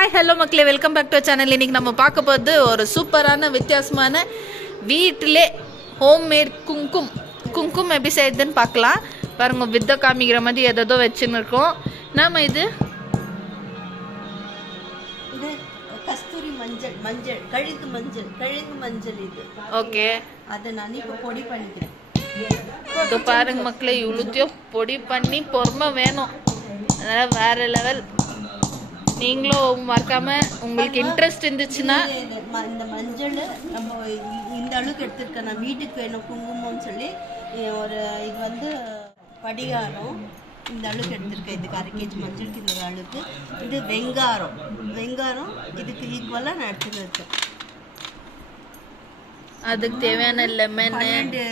Hi hello மக்களே, welcome back to channel. இன்னைக்கு நம்ம பார்க்க போகிறது ஒரு சூப்பரான வித்தியாசமான வீட்டிலே ஹோம்மேட் குங்கும் எப்படி செய்யுதுன்னு பார்க்கலாம். பாருங்க, வித்தை காமிக்கிற மாதிரி எதோ வச்சுன்னு இருக்கோம். நாம இது கஸ்தூரி மஞ்சள் கழுகு மஞ்சள் இது. ஓகே, அதை நான் இப்போ பொடி பண்ணிக்கிறேன். இதோ பாருங்க மக்களே, இவ்வளோத்தையும் பொடி பண்ணி பொறுமை வேணும். அதனால வேற லெவல். நீங்களும் மறக்காம உங்களுக்கு இன்ட்ரெஸ்ட் இருந்துச்சுன்னா இந்த மஞ்சள் நம்ம இந்த அளவுக்கு எடுத்துருக்கேன். நான் வீட்டுக்கு வேணும் குங்குமம்னு சொல்லி ஒரு இது வந்து படிகாரம் இந்த அளவுக்கு எடுத்திருக்கேன். இதுக்கு 1/2 kg மஞ்சளுக்கு இந்த அளவுக்கு. இது வெங்காரம் இதுக்கு ஈக்குவலாக நான் எடுத்துட்டு இருக்கேன். அதுக்கு தேவையான லெமன் 12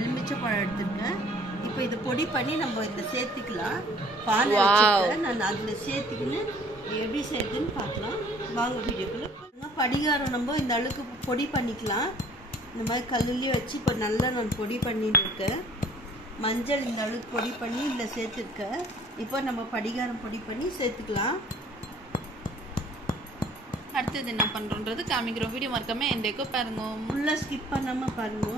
எலுமிச்சை பழம் எடுத்துருக்கேன். இப்போ இது பொடி பண்ணி நம்ம இதில் சேர்த்துக்கலாம். பால் வச்சுருக்கேன் நான் அதில் சேர்த்துக்கின்னு எப்படி செய்யுதுன்னு பார்க்கலாம். வாங்க வீடியோக்குள்ள. படிகாரம் நம்ம இந்த அளவுக்கு பொடி பண்ணிக்கலாம். இந்த மாதிரி கல்லுலேயே வச்சு இப்போ நல்லா நான் பொடி பண்ணின்னு இருக்கேன். மஞ்சள் இந்த அளவுக்கு பொடி பண்ணி இதில் சேர்த்துருக்கேன். இப்போ நம்ம படிகாரம் பொடி பண்ணி சேர்த்துக்கலாம். அடுத்தது என்ன பண்ணுறோன்றது காமிக்கிறோம். வீடியோ மறக்காம எந்தேக்கோ பாருங்க, ஃபுல்லாக ஸ்கிப் பண்ணாமல் பாருங்க.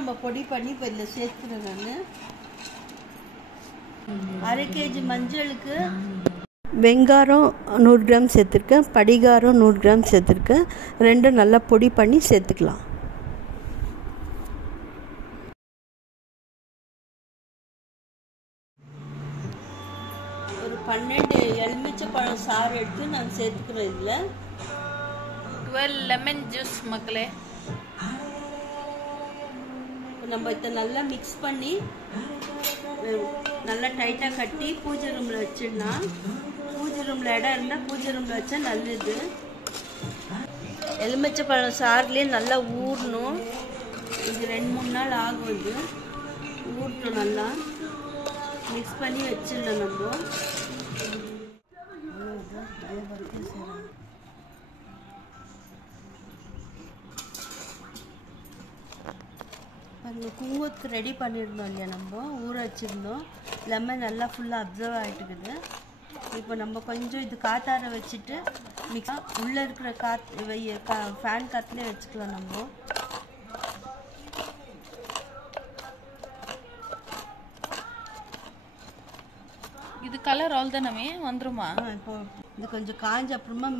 நம்ம பொடி பண்ணி இப்போ இதில் சேர்த்துறேன். நான் 1/2 kg மஞ்சளுக்கு வெங்காரம் 100 கிராம் சேர்த்துருக்கேன், படிகாரம் 100 கிராம் சேர்த்துருக்கேன். ரெண்டும் நல்லா பொடி பண்ணி சேர்த்துக்கலாம். ஒரு 12 எலுமிச்சை பழம் சாறு எடுத்து நான் சேர்த்துக்கிறேன். இதில் 12 லெமன் ஜூஸ் மக்களே. நம்ம இதை நல்லா மிக்ஸ் பண்ணி நல்லா டைட்டாக கட்டி பூஜை ரூமில் வச்சிடலாம். பூஜை ரூமில் இடம் இருந்தால் பூஜை ரூமில் வச்சா நல்லது. எலுமிச்சை பழம் சாறுலேயே நல்லா ஊறணும். இது 2-3 நாள் ஆகும். இது ஊறட்டும். நல்லா மிக்ஸ் பண்ணி வச்சிடலாம். நம்ம அந்த குங்குமத்துக்கு ரெடி பண்ணியிருந்தோம் இல்லையா, நம்ம ஊற வச்சுருந்தோம். லெமன் நல்லா ஃபுல்லாக அப்சர்வ் ஆகிட்டுக்குது. இப்போ நம்ம கொஞ்சம் இது காத்தார வச்சுட்டு உள்ளே இருக்கிற ஃபேன் காற்றுலேயே வச்சுக்கலாம். நம்ம இது கலர் ஆல் தானே வந்துருமா? இப்போ இது கொஞ்சம் காஞ்ச அப்புறமா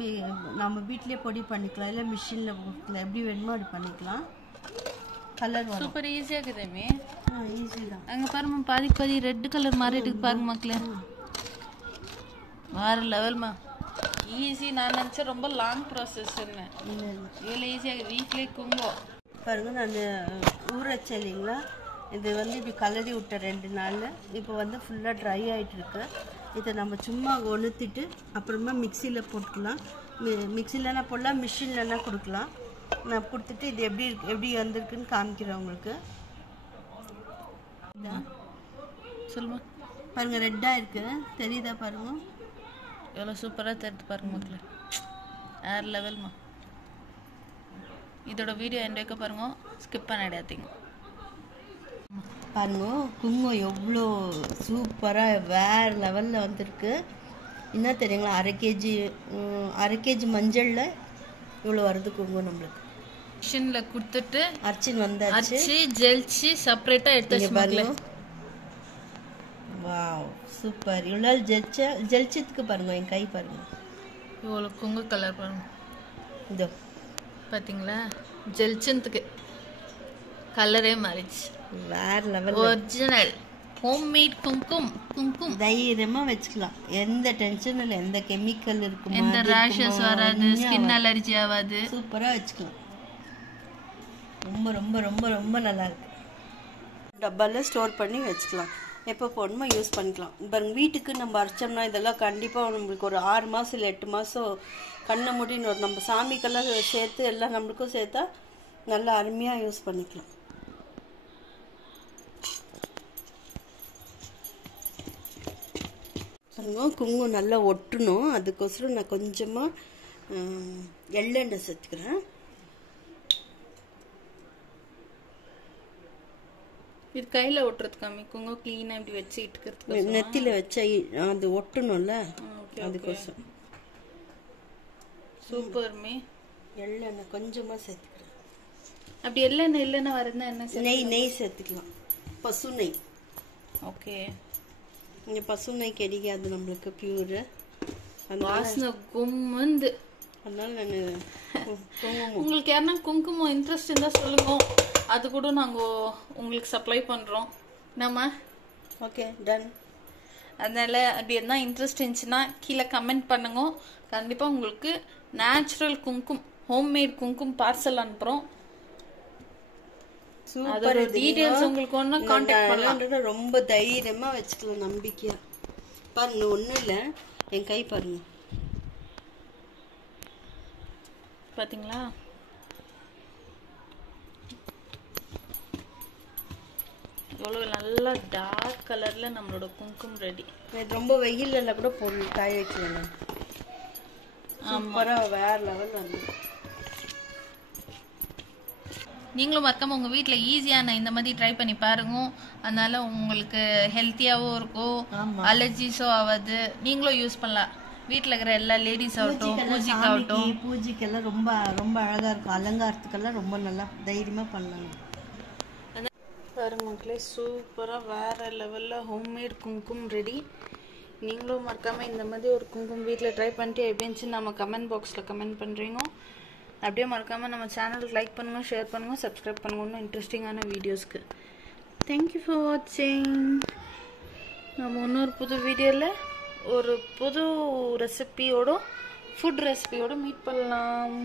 நம்ம வீட்லேயே பொடி பண்ணிக்கலாம். இல்லை மிஷினில் கொடுக்கலாம். எப்படி வேணுமோ அப்படி பண்ணிக்கலாம். கலர் சூப்பர் ஈஸியா இருக்குதுமே. ஈஸி தான். அங்க பாருங்க, பாதி ரெட் கலர் மாறிட்டு பாருங்க மக்களே. வேற லெவல்மா, ஈஸி. நான் நினைச்சேன் ரொம்ப லாங் ப்ராசஸ். இவ்வளோ ஈஸியாக வீட்லேயே குங்குமம் பாருங்க. நான் ஊற வச்சேன் இல்லைங்களா, இது வந்து இப்படி கலரி விட்டேன் 2 நாளில். இப்போ வந்து ஃபுல்லாக ட்ரை ஆகிட்டு இருக்கு. இதை நம்ம சும்மா ஒணுத்திட்டு அப்புறமா மிக்சியில் போட்டுக்கலாம். மிக்சிலனா போடலாம், மிஷின்லனா கொடுக்கலாம். நான் கொடுத்துட்டு இது எப்படி வந்திருக்குன்னு காமிக்கிறேன் உங்களுக்கு. சொல்லுமா. பாருங்க, ரெட்டாக இருக்கு, தெரியுதா? பாருங்க எவ்வளோ சூப்பராக தெரியுது பாருங்க மக்களே. வேற லெவல்மா. இதோட வீடியோ எந்த பாருங்க, ஸ்கிப் பண்ணிடாதீங்க. பாருங்க, குங்குமம் எவ்வளோ சூப்பராக வேறு லெவலில் வந்திருக்கு. என்ன தெரியுங்களா, 1/2 kg மஞ்சளில் இவ்வளோ வருது குங்குமம். நம்மளுக்கு மிஷினில் கொடுத்துட்டு அரைச்சின்னு வந்தாச்சு. ஜெலிச்சு செப்பரேட்டாக எடுத்து பாருங்க. Wow, super. இவ்வளோ நாள் ஜெலிச்சதுக்கு பாருங்க, என் கை பாருங்க இவ்வளோ குங்கு கலர் பாருங்க. இதோ பார்த்தீங்களா, ஜெலிச்சதுக்கு கலரே மாறிச்சு. வேற லெவல். Original homemade குங்கும். தைரியமா வச்சுக்கலாம். எந்த டென்ஷன் இல்லை, எந்த கெமிக்கல் இருக்குமா, எந்த ரேஷஸ் வராது, ஸ்கின் அலர்ஜி ஆகாது. சூப்பராக வச்சுக்கலாம். ரொம்ப ரொம்ப ரொம்ப ரொம்ப நல்லா இருக்கு. டப்பாவில் ஸ்டோர் பண்ணி வச்சுக்கலாம். எப்போ போடணுமோ யூஸ் பண்ணிக்கலாம். இப்போ வீட்டுக்கு நம்ம அரைச்சோம்னா இதெல்லாம் கண்டிப்பாக நம்மளுக்கு ஒரு 6 மாதம் இல்லை 8 மாதம் கண்ணை மூடின்னு ஒரு நம்ம சாமிக்கெல்லாம் சேர்த்து எல்லாம் நம்மளுக்கும் சேர்த்தா நல்லா அருமையாக யூஸ் பண்ணிக்கலாம். குங்குமம் நல்லா ஒட்டணும். அதுக்கோசரம் நான் கொஞ்சமாக எள்ளெண்ணெய் சேர்த்துக்கிறேன். இது கையில ஒட்டுறது காமிக்குங்க, கிளீனா இப்படி வச்சு இட்டுக்கிறதுக்கு. நெத்தில வச்சா அது ஒட்டணும்ல, அதுக்கோசம். சூப்பர்மே. எள்ளெண்ணெய் கொஞ்சமா சேர்த்துக்கலாம். அப்படி எள்ளெண்ணெய் வரதுன்னா என்ன? நெய் சேர்த்துக்கலாம், பசு நெய். ஓகே. இங்க பசு நெய் கிடைக்காது நம்மளுக்கு பியூர், வாசனை கும்முந்து. அதனால நான் குங்குமம். உங்களுக்கு யாருன்னா குங்குமம் இன்ட்ரெஸ்ட் இருந்தா சொல்லுங்க, அது கூட நாங்க உங்களுக்கு சப்ளை பண்றோம் நம்ம. Okay, done. அதனால அப்படி என்ன இன்ட்ரெஸ்ட் இருந்துச்சுன்னா கீழே கமெண்ட் பண்ணுங்க. கண்டிப்பா உங்களுக்கு நேச்சுரல் குங்குமம், ஹோம்மேட் குங்குமம் பார்சல் அனுப்புறோம். அதோட டீடைல்ஸ் உங்களுக்கு ஒண்ணு கான்டாக்ட் பண்ணலாம். ரொம்ப தைரியமா வச்சுக்கலாம், நம்பிக்கையா. பாருங்க, ஒண்ணும் இல்ல, என் கை பாருங்க, பாத்தீங்களா? எவ்வளவு நல்லா டார்க் கலர்ல நம்மளோட குங்குமம் ரெடி. ரொம்ப வெயில்ல கூட பொருள் காய வைக்கலாம். சூப்பரா வேற லெவல் வந்து. நீங்களும் மறக்காம உங்க வீட்டுல ஈஸியான இந்த மாதிரி ட்ரை பண்ணி பாருங்க. அதனால உங்களுக்கு ஹெல்த்தியாவும் இருக்கும், அலர்ஜிஸோ ஆகாது. நீங்களும் யூஸ் பண்ணலாம், வீட்டுல இருக்கிற எல்லா லேடிஸ் ஆகட்டும், பூஜைக்காகட்டும். பூஜைக்கெல்லாம் ரொம்ப ரொம்ப அழகா இருக்கும், அலங்காரத்துக்கெல்லாம் ரொம்ப நல்லா தைரியமா பண்ணலாம். பாருங்க மக்களே, சூப்பரா வேற லெவல்ல ஹோம்மேட் குங்குமம் ரெடி. நீங்களும் மறக்காம இந்த மாதிரி ஒரு குங்குமம் வீட்டில் ட்ரை பண்ணிட்டு எப்படி இருந்துச்சு நம்ம கமெண்ட் பாக்ஸில் கமெண்ட் பண்ணுறீங்க. அப்படியே மறக்காம நம்ம சேனலுக்கு லைக் பண்ணுங்க, ஷேர் பண்ணுங்க, சப்ஸ்கிரைப் பண்ணுங்க இன்னும் இன்ட்ரெஸ்டிங்கான வீடியோஸ்க்கு. தேங்க்யூ ஃபார் வாட்சிங். நம்ம இன்னொரு புது வீடியோவில் ஒரு புது ரெசிபியோட, ஃபுட் ரெசிபியோட மீட் பண்ணலாம்.